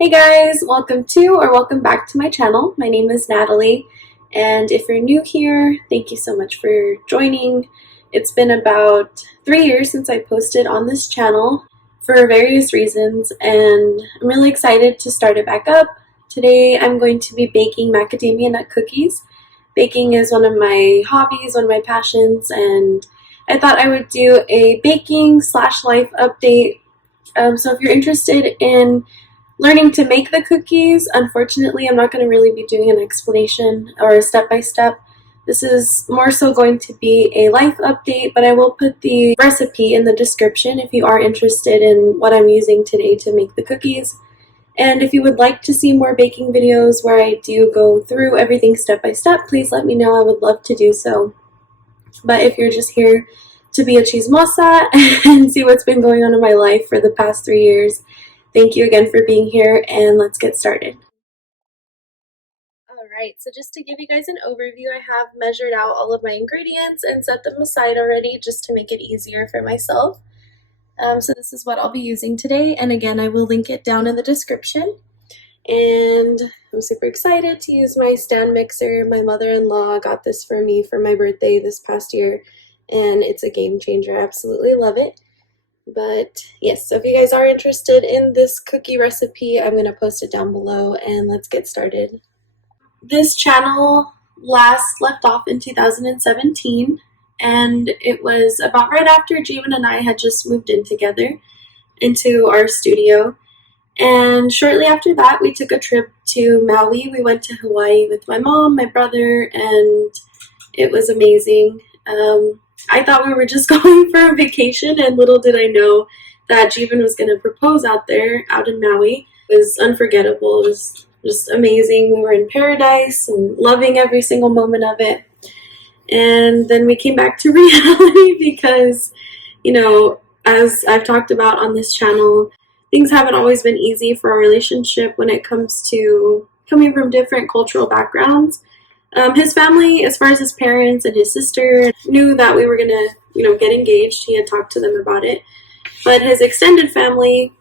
Hey guys, welcome back to my channel. My name is Natalie, and if you're new here, thank you so much for joining. It's been about 3 years since I posted on this channel for various reasons, and I'm really excited to start it back up. Today I'm going to be baking macadamia nut cookies. Baking is one of my hobbies, one of my passions, and I thought I would do a baking slash life update. So if you're interested in learning to make the cookies, unfortunately, I'm not going to really be doing an explanation or a step-by-step. This is more so going to be a life update, but I will put the recipe in the description if you are interested in what I'm using today to make the cookies. And if you would like to see more baking videos where I do go through everything step by step, please let me know. I would love to do so. But if you're just here to be a chismosa and see what's been going on in my life for the past 3 years, thank you again for being here, and let's get started. Alright, so just to give you guys an overview, I have measured out all of my ingredients and set them aside already just to make it easier for myself. So this is what I'll be using today, and again, I will link it down in the description. And I'm super excited to use my stand mixer. My mother-in-law got this for me for my birthday this past year, and it's a game changer. I absolutely love it. But yes, so if you guys are interested in this cookie recipe, I'm going to post it down below, and let's get started. This channel last left off in 2017, and it was about right after Jeevan and I had just moved in together into our studio. And shortly after that, we took a trip to Maui. We went to Hawaii with my mom, my brother, and it was amazing. I thought we were just going for a vacation, and little did I know that Jeevan was going to propose out there, out in Maui. It was unforgettable. It was just amazing. We were in paradise and loving every single moment of it. And then we came back to reality because, as I've talked about on this channel, things haven't always been easy for our relationship when it comes to coming from different cultural backgrounds. His family, as far as his parents and his sister, knew that we were going to, get engaged. He had talked to them about it. But his extended family,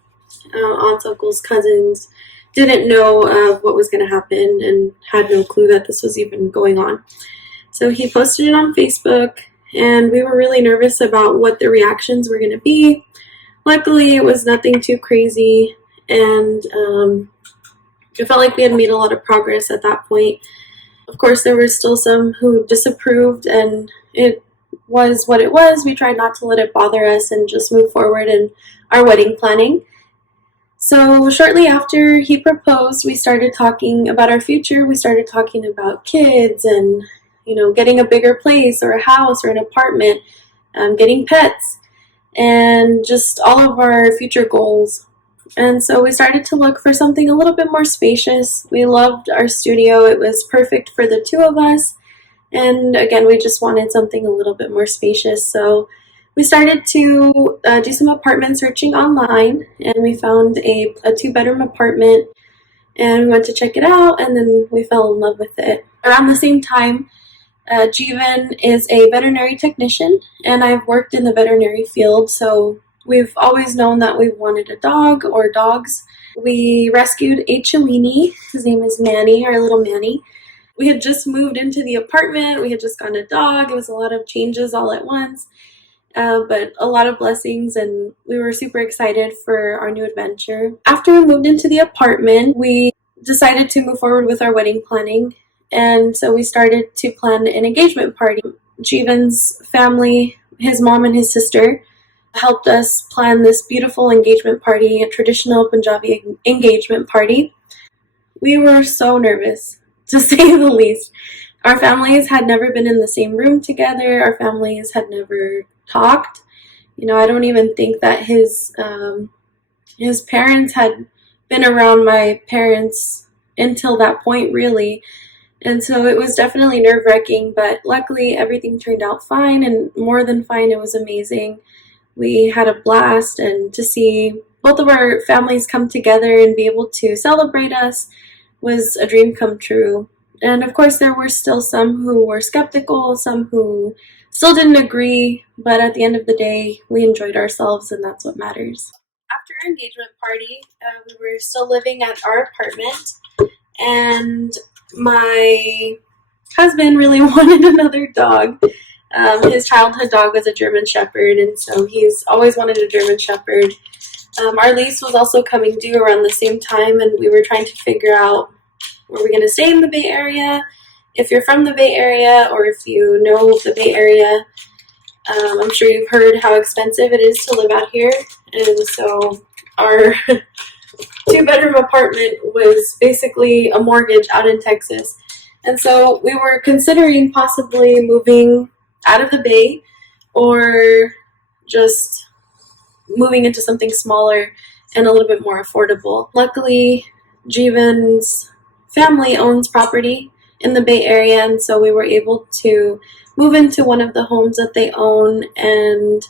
aunts, uncles, cousins, didn't know what was going to happen and had no clue that this was even going on. So he posted it on Facebook, and we were really nervous about what the reactions were going to be. Luckily, it was nothing too crazy, and it felt like we had made a lot of progress at that point. Of course, there were still some who disapproved, and it was what it was. We tried not to let it bother us and just move forward in our wedding planning. So shortly after he proposed, we started talking about our future. We started talking about kids and, getting a bigger place or a house or an apartment, getting pets, and just all of our future goals. And so we started to look for something a little bit more spacious. We loved our studio. It was perfect for the two of us. And again, we just wanted something a little bit more spacious. So we started to do some apartment searching online, and we found a two-bedroom apartment, and we went to check it out, and then we fell in love with it. Around the same time, Jeevan is a veterinary technician, and I've worked in the veterinary field, so we've always known that we wanted a dog or dogs. We rescued a Chiweenie. His name is Manny, our little Manny. We had just moved into the apartment. We had just gotten a dog. It was a lot of changes all at once, but a lot of blessings, and we were super excited for our new adventure. After we moved into the apartment, we decided to move forward with our wedding planning, and so we started to plan an engagement party. Jeevan's family, his mom and his sister, helped us plan this beautiful engagement party, a traditional Punjabi engagement party. We were so nervous, to say the least. Our families had never been in the same room together. Our families had never talked. I don't even think that his parents had been around my parents until that point, really. And so it was definitely nerve-wracking, but luckily everything turned out fine, and more than fine. It was amazing. We had a blast, and to see both of our families come together and be able to celebrate us was a dream come true. And of course, there were still some who were skeptical, some who still didn't agree, but at the end of the day, we enjoyed ourselves, and that's what matters. After our engagement party. We were still living at our apartment, and my husband really wanted another dog. His childhood dog was a German Shepherd, and so he's always wanted a German Shepherd. Our lease was also coming due around the same time, and we were trying to figure out, were we going to stay in the Bay Area? If you're from the Bay Area, or if you know the Bay Area, I'm sure you've heard how expensive it is to live out here, and so our two-bedroom apartment was basically a mortgage out in Texas. And so we were considering possibly moving out of the Bay or just moving into something smaller and a little bit more affordable. Luckily, Jeevan's family owns property in the Bay Area, and so we were able to move into one of the homes that they own, and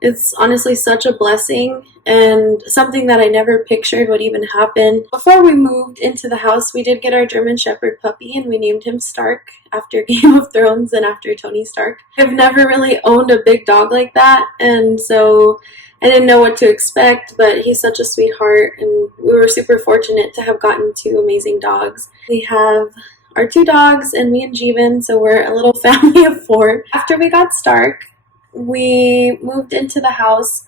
it's honestly such a blessing and something that I never pictured would even happen. Before we moved into the house, we did get our German Shepherd puppy, and we named him Stark after Game of Thrones and after Tony Stark. I've never really owned a big dog like that, and so I didn't know what to expect, but he's such a sweetheart, and we were super fortunate to have gotten two amazing dogs. We have our two dogs and me and Jeevan, so we're a little family of four. After we got Stark, we moved into the house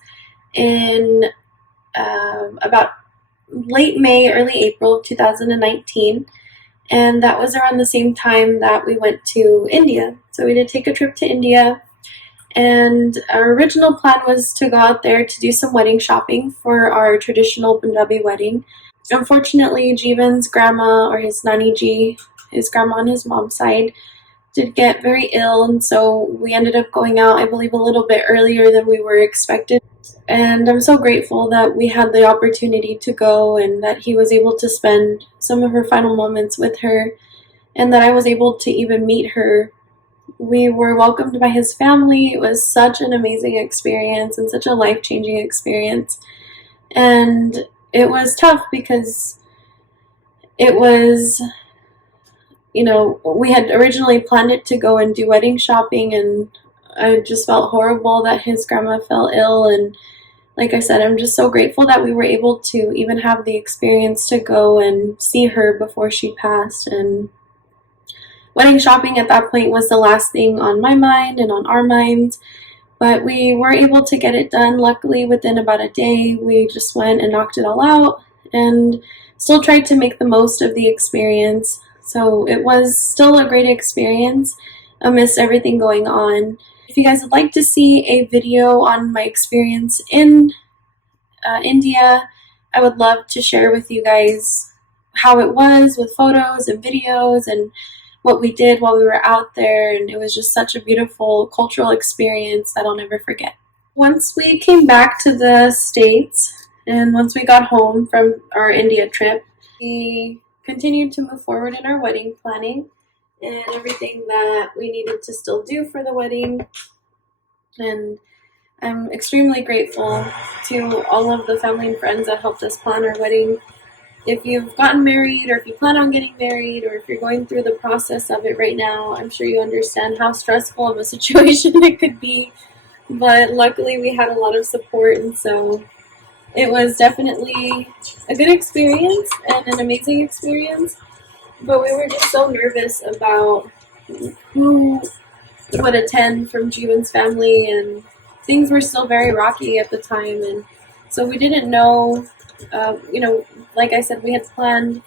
in about late May, early April of 2019, and that was around the same time that we went to India. So we did take a trip to India, and our original plan was to go out there to do some wedding shopping for our traditional Punjabi wedding. Unfortunately, Jeevan's grandma, or his Nani Ji, his grandma on his mom's side, did get very ill, and so we ended up going out, I believe, a little bit earlier than we were expected. And I'm so grateful that we had the opportunity to go, and that he was able to spend some of her final moments with her, and that I was able to even meet her. We were welcomed by his family. It was such an amazing experience and such a life-changing experience. And it was tough because it was, we had originally planned it to go and do wedding shopping, and I just felt horrible that his grandma fell ill. And like I said, I'm just so grateful that we were able to even have the experience to go and see her before she passed. And wedding shopping at that point was the last thing on my mind and on our minds, but we were able to get it done. Luckily, within about a day, we just went and knocked it all out and still tried to make the most of the experience. So it was still a great experience amidst everything going on. If you guys would like to see a video on my experience in India, I would love to share with you guys how it was with photos and videos and what we did while we were out there. And it was just such a beautiful cultural experience that I'll never forget. Once we came back to the States, and once we got home from our India trip, we continued to move forward in our wedding planning and everything that we needed to still do for the wedding. And I'm extremely grateful to all of the family and friends that helped us plan our wedding. If you've gotten married, or if you plan on getting married, or if you're going through the process of it right now, I'm sure you understand how stressful of a situation it could be. But luckily we had a lot of support, and so it was definitely a good experience and an amazing experience. But we were just so nervous about who would attend from Jeevan's family, and things were still very rocky at the time, and so we didn't know. Like I said, we had planned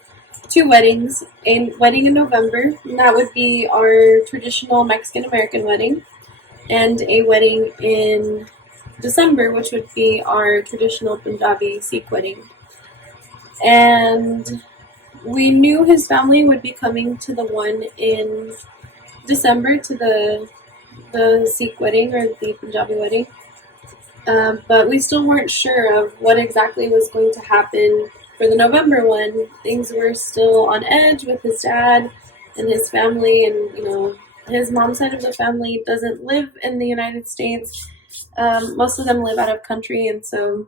two weddings: a wedding in November, and that would be our traditional Mexican American wedding, and a wedding in December, which would be our traditional Punjabi Sikh wedding. And we knew his family would be coming to the one in December, to the Sikh wedding, or the Punjabi wedding. But we still weren't sure of what exactly was going to happen for the November one. Things were still on edge with his dad and his family, and his mom's side of the family doesn't live in the United States. Most of them live out of country, and so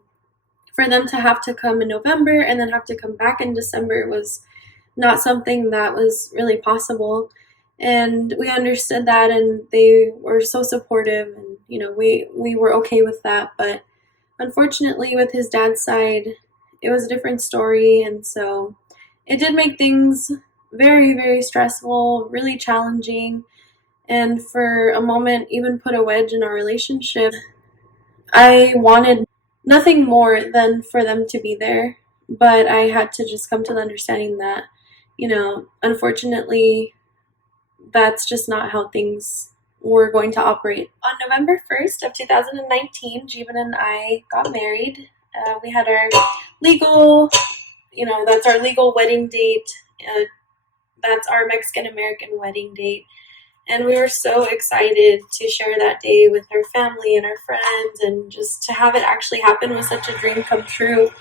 for them to have to come in November and then have to come back in December was not something that was really possible. And we understood that, and they were so supportive, and we were okay with that. But Unfortunately, with his dad's side, it was a different story, and so it did make things very, very stressful, really challenging, and for a moment, even put a wedge in our relationship. I wanted nothing more than for them to be there, but I had to just come to the understanding that, unfortunately, that's just not how things were going to operate. On November 1st of 2019, Jeevan and I got married. We had our legal, that's our legal wedding date. That's our Mexican American wedding date. And we were so excited to share that day with our family and our friends, and just to have it actually happen was such a dream come true.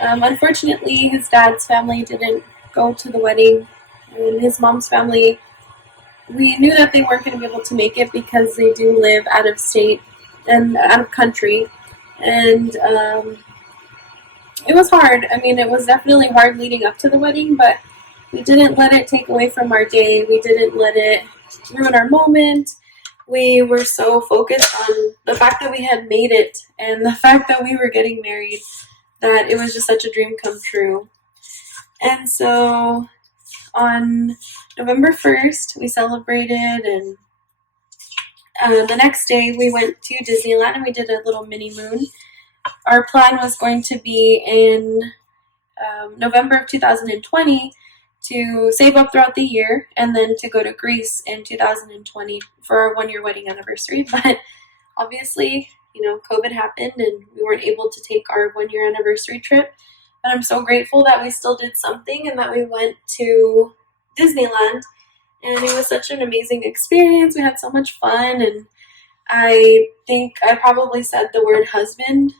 Unfortunately, his dad's family didn't go to the wedding, and his mom's family, we knew that they weren't going to be able to make it because they do live out of state and out of country. And it was hard. I mean, it was definitely hard leading up to the wedding, but we didn't let it take away from our day. We didn't let it ruin our moment. We were so focused on the fact that we had made it and the fact that we were getting married that it was just such a dream come true. And so on November 1st, we celebrated, and the next day we went to Disneyland and we did a little mini moon. Our plan was going to be in November of 2020 to save up throughout the year and then to go to Greece in 2020 for our 1-year wedding anniversary. But obviously, COVID happened and we weren't able to take our 1-year anniversary trip. But I'm so grateful that we still did something and that we went to Disneyland. And it was such an amazing experience. We had so much fun. And I think I probably said the word husband,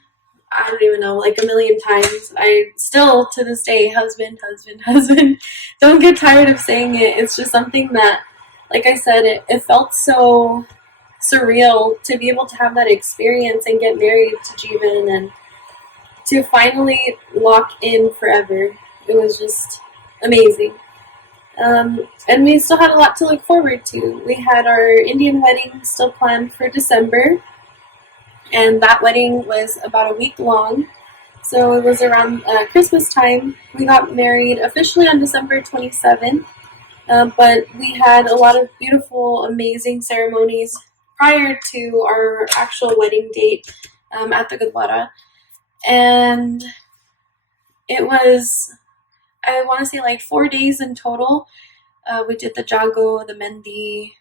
I don't even know, like a million times. I still, to this day, husband, husband, husband. Don't get tired of saying it. It's just something that, like I said, it felt so surreal to be able to have that experience and get married to Jeevan and to finally lock in forever. It was just amazing. And we still had a lot to look forward to. We had our Indian wedding still planned for December, and that wedding was about a week long. So it was around Christmas time. We got married officially on December 27th, but we had a lot of beautiful, amazing ceremonies prior to our actual wedding date at the Gurdwara. And it was, I want to say, like 4 days in total. We did the jago, the mendi,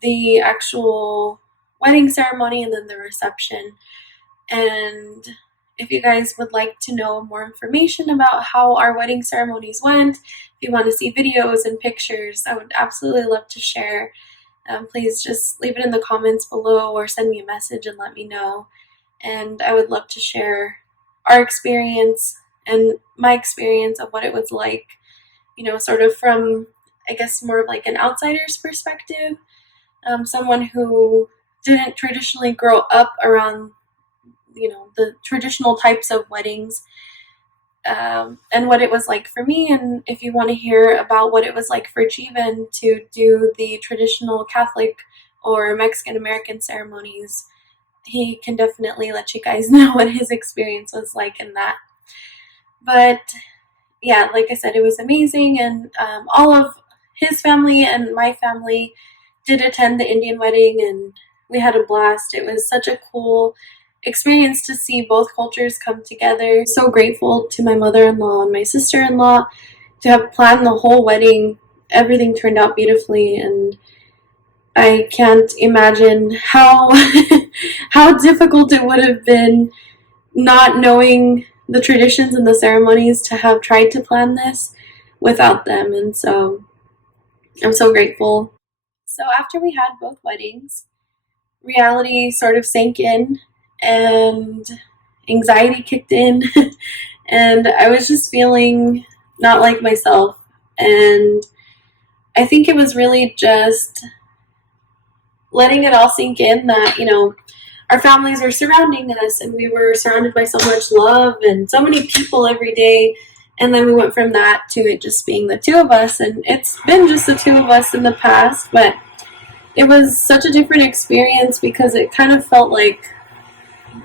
the actual wedding ceremony, and then the reception. And if you guys would like to know more information about how our wedding ceremonies went, if you want to see videos and pictures, I would absolutely love to share. Please just leave it in the comments below or send me a message and let me know. And I would love to share our experience and my experience of what it was like, sort of from, I guess, more of like an outsider's perspective. Someone who didn't traditionally grow up around, the traditional types of weddings, and what it was like for me. And if you want to hear about what it was like for Jeevan to do the traditional Catholic or Mexican American ceremonies, he can definitely let you guys know what his experience was like in that. But yeah, like I said, it was amazing, and all of his family and my family did attend the Indian wedding, and we had a blast. It was such a cool experience to see both cultures come together. So grateful to my mother-in-law and my sister-in-law to have planned the whole wedding. Everything turned out beautifully, and I can't imagine how how difficult it would have been not knowing the traditions and the ceremonies to have tried to plan this without them. And so I'm so grateful. So after we had both weddings, reality sort of sank in and anxiety kicked in and I was just feeling not like myself. And I think it was really just letting it all sink in that, our families were surrounding us and we were surrounded by so much love and so many people every day. And then we went from that to it just being the two of us. And it's been just the two of us in the past, but it was such a different experience because it kind of felt like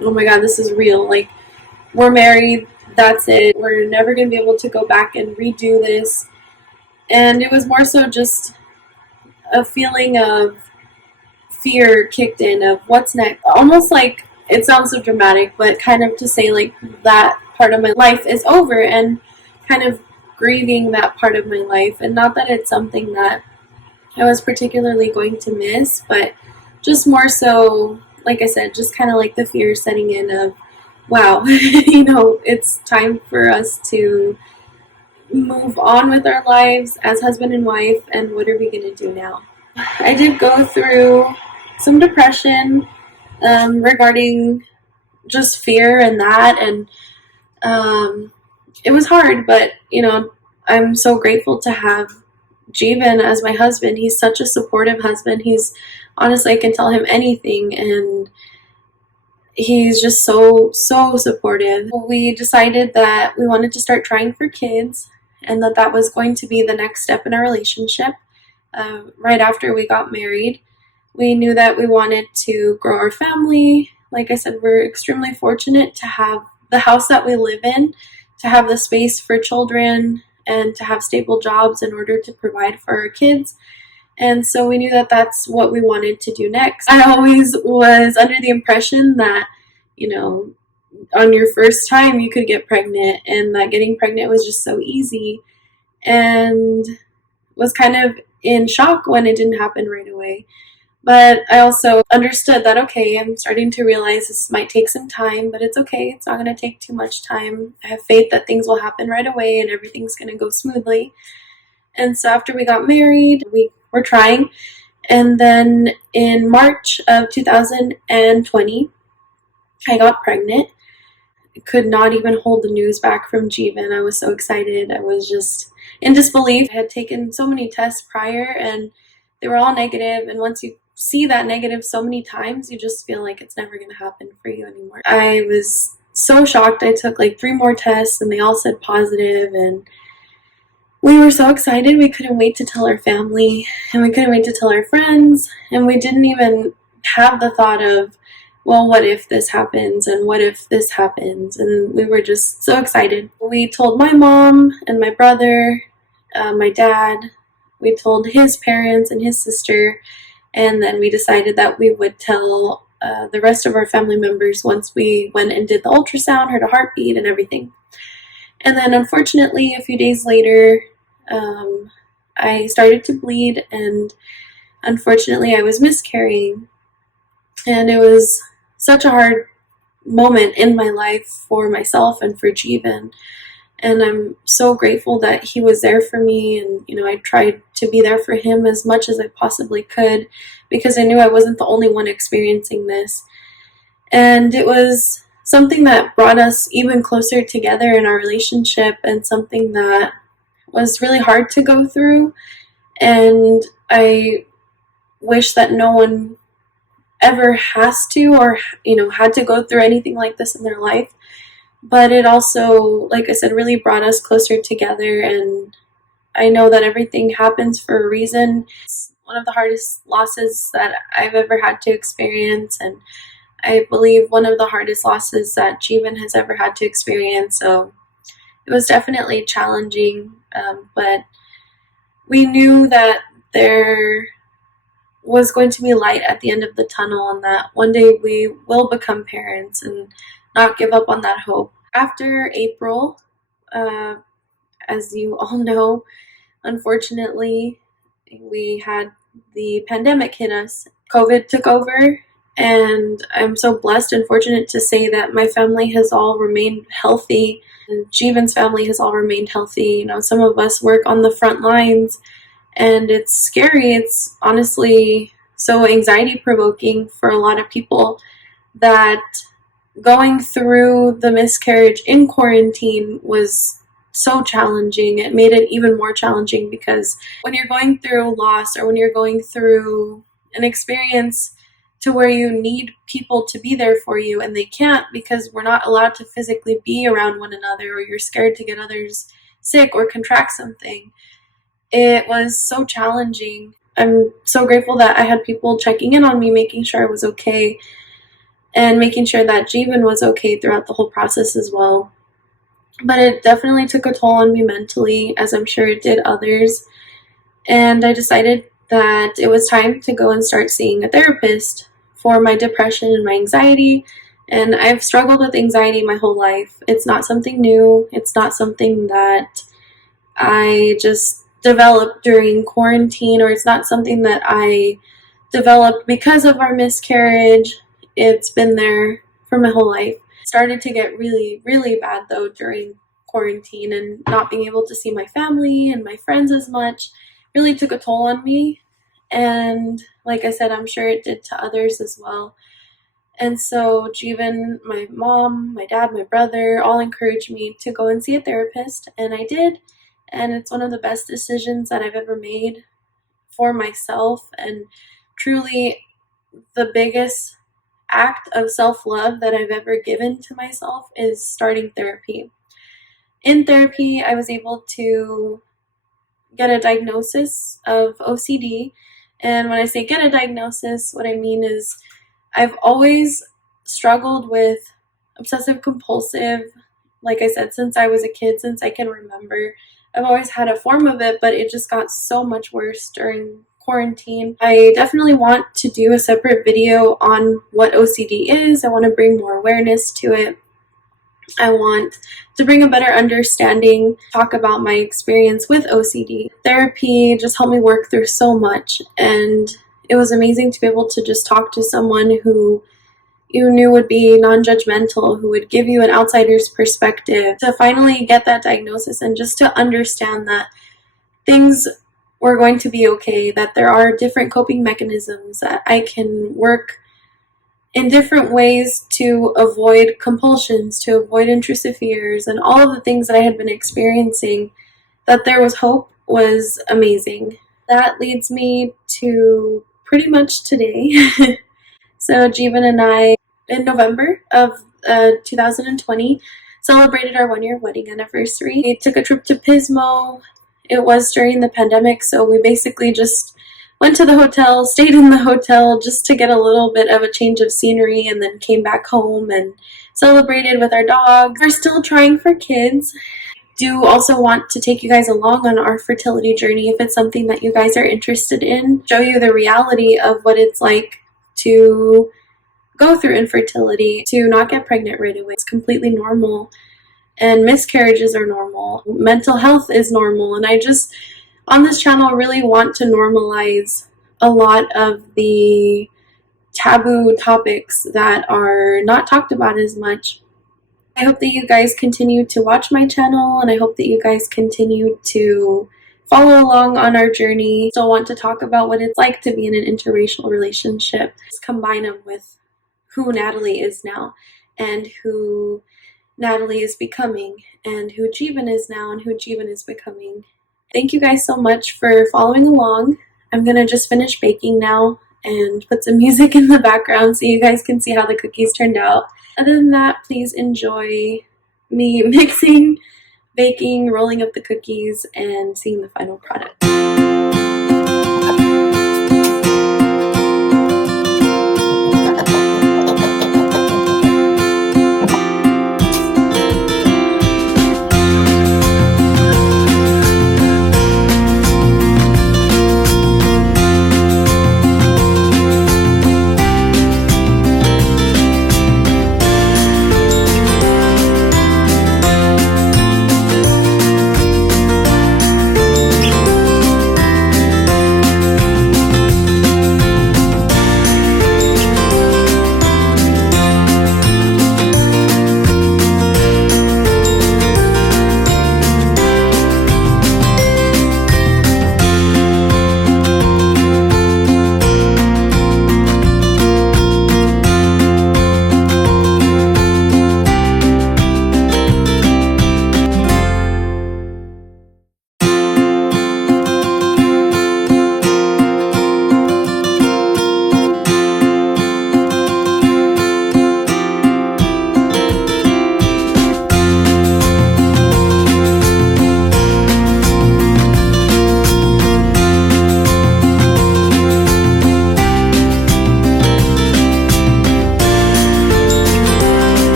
oh my God, this is real. Like, we're married, that's it. We're never going to be able to go back and redo this. And it was more so just a feeling of fear kicked in of what's next. Almost like, it sounds so dramatic, but kind of to say like that part of my life is over, and kind of grieving that part of my life. And not that it's something that I was particularly going to miss, but just more so, like I said, just kind of like the fear setting in of, wow, it's time for us to move on with our lives as husband and wife, and what are we going to do now? I did go through some depression regarding just fear and that, and it was hard, but I'm so grateful to have Jeevan as my husband. He's such a supportive husband. He's honestly, I can tell him anything, and he's just so supportive. We decided that we wanted to start trying for kids, and that was going to be the next step in our relationship. Right after we got married, we knew that we wanted to grow our family. Like I said, we're extremely fortunate to have the house that we live in, to have the space for children, and to have stable jobs in order to provide for our kids. And so we knew that that's what we wanted to do next. I always was under the impression that, on your first time you could get pregnant, and that getting pregnant was just so easy, and was kind of in shock when it didn't happen right away. But I also understood that, okay, I'm starting to realize this might take some time, but it's okay. It's not going to take too much time. I have faith that things will happen right away and everything's going to go smoothly. And so after we got married, we were trying. And then in March of 2020, I got pregnant. I could not even hold the news back from Jeevan. I was so excited. I was just in disbelief. I had taken so many tests prior, and they were all negative. And once you see that negative so many times, you just feel like it's never going to happen for you anymore. I was so shocked. I took like 3 more tests, and they all said positive, and we were so excited. We couldn't wait to tell our family, and we couldn't wait to tell our friends, and we didn't even have the thought of, well, what if this happens, and what if this happens? And we were just so excited. We told my mom and my brother, my dad, we told his parents and his sister, and then we decided that we would tell the rest of our family members once we went and did the ultrasound, heard a heartbeat and everything. And then unfortunately, a few days later, I started to bleed, and unfortunately I was miscarrying. And it was such a hard moment in my life for myself and for Jeevan. And I'm so grateful that he was there for me, and I tried to be there for him as much as I possibly could, because I knew I wasn't the only one experiencing this. And it was something that brought us even closer together in our relationship, and something that was really hard to go through. And I wish that no one ever has to, or had to go through anything like this in their life. But it also, like I said, really brought us closer together, and I know that everything happens for a reason. It's one of the hardest losses that I've ever had to experience, and I believe one of the hardest losses that Jeevan has ever had to experience. So it was definitely challenging, but we knew that there was going to be light at the end of the tunnel, and that one day we will become parents, and not give up on that hope. After April, as you all know, unfortunately, we had the pandemic hit us. COVID took over, and I'm so blessed and fortunate to say that my family has all remained healthy, and Jeevan's family has all remained healthy. Some of us work on the front lines, and it's scary. It's honestly so anxiety provoking for a lot of people that going through the miscarriage in quarantine was so challenging. It made it even more challenging, because when you're going through loss, or when you're going through an experience to where you need people to be there for you, and they can't, because we're not allowed to physically be around one another, or you're scared to get others sick or contract something, it was so challenging. I'm so grateful that I had people checking in on me, making sure I was okay. and making sure that Jeevan was okay throughout the whole process as well. But it definitely took a toll on me mentally, as I'm sure it did others. And I decided that it was time to go and start seeing a therapist for my depression and my anxiety. And I've struggled with anxiety my whole life. It's not something new. It's not something that I just developed during quarantine, or it's not something that I developed because of our miscarriage. It's been there for my whole life. It started to get really, really bad though during quarantine, and not being able to see my family and my friends as much really took a toll on me. And like I said, I'm sure it did to others as well. And so Jeevan, my mom, my dad, my brother all encouraged me to go and see a therapist, and I did. And it's one of the best decisions that I've ever made for myself, and truly the biggest act of self-love that I've ever given to myself is starting therapy. In therapy, I was able to get a diagnosis of OCD. And when I say get a diagnosis, what I mean is I've always struggled with obsessive compulsive, like I said, since I was a kid, since I can remember. I've always had a form of it, but it just got so much worse during quarantine. I definitely want to do a separate video on what OCD is. I want to bring more awareness to it. I want to bring a better understanding, talk about my experience with OCD. Therapy just helped me work through so much, and it was amazing to be able to just talk to someone who you knew would be non-judgmental, who would give you an outsider's perspective, to finally get that diagnosis and just to understand that things were going to be okay, that there are different coping mechanisms, that I can work in different ways to avoid compulsions, to avoid intrusive fears, and all of the things that I had been experiencing. That there was hope was amazing. That leads me to pretty much today. So Jeevan and I, in November of 2020, celebrated our 1-year wedding anniversary. We took a trip to Pismo. It was during the pandemic, so we basically just went to the hotel, stayed in the hotel just to get a little bit of a change of scenery, and then came back home and celebrated with our dogs. We're still trying for kids. Do also want to take you guys along on our fertility journey if it's something that you guys are interested in. Show you the reality of what it's like to go through infertility, to not get pregnant right away. It's completely normal, and miscarriages are normal. Mental health is normal, and I just, on this channel, really want to normalize a lot of the taboo topics that are not talked about as much. I hope that you guys continue to watch my channel, and I hope that you guys continue to follow along on our journey. Still want to talk about what it's like to be in an interracial relationship. Just combine them with who Natalie is now, and who Natalie is becoming, and who Jeevan is now, and who Jeevan is becoming. Thank you guys so much for following along. I'm gonna just finish baking now and put some music in the background so you guys can see how the cookies turned out. Other than that, please enjoy me mixing, baking, rolling up the cookies, and seeing the final product.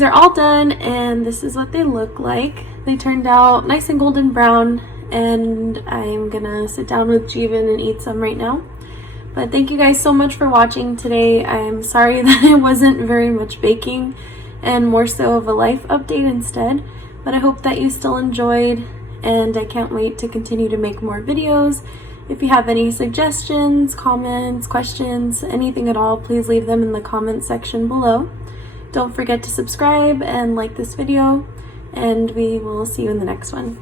these are all done, and this is what they look like. They turned out nice and golden brown, and I'm gonna sit down with Jeevan and eat some right now. But thank you guys so much for watching today. I'm sorry that it wasn't very much baking and more so of a life update instead, but I hope that you still enjoyed, and I can't wait to continue to make more videos. If you have any suggestions, comments, questions, anything at all, please leave them in the comment section below. Don't forget to subscribe and like this video, and we will see you in the next one.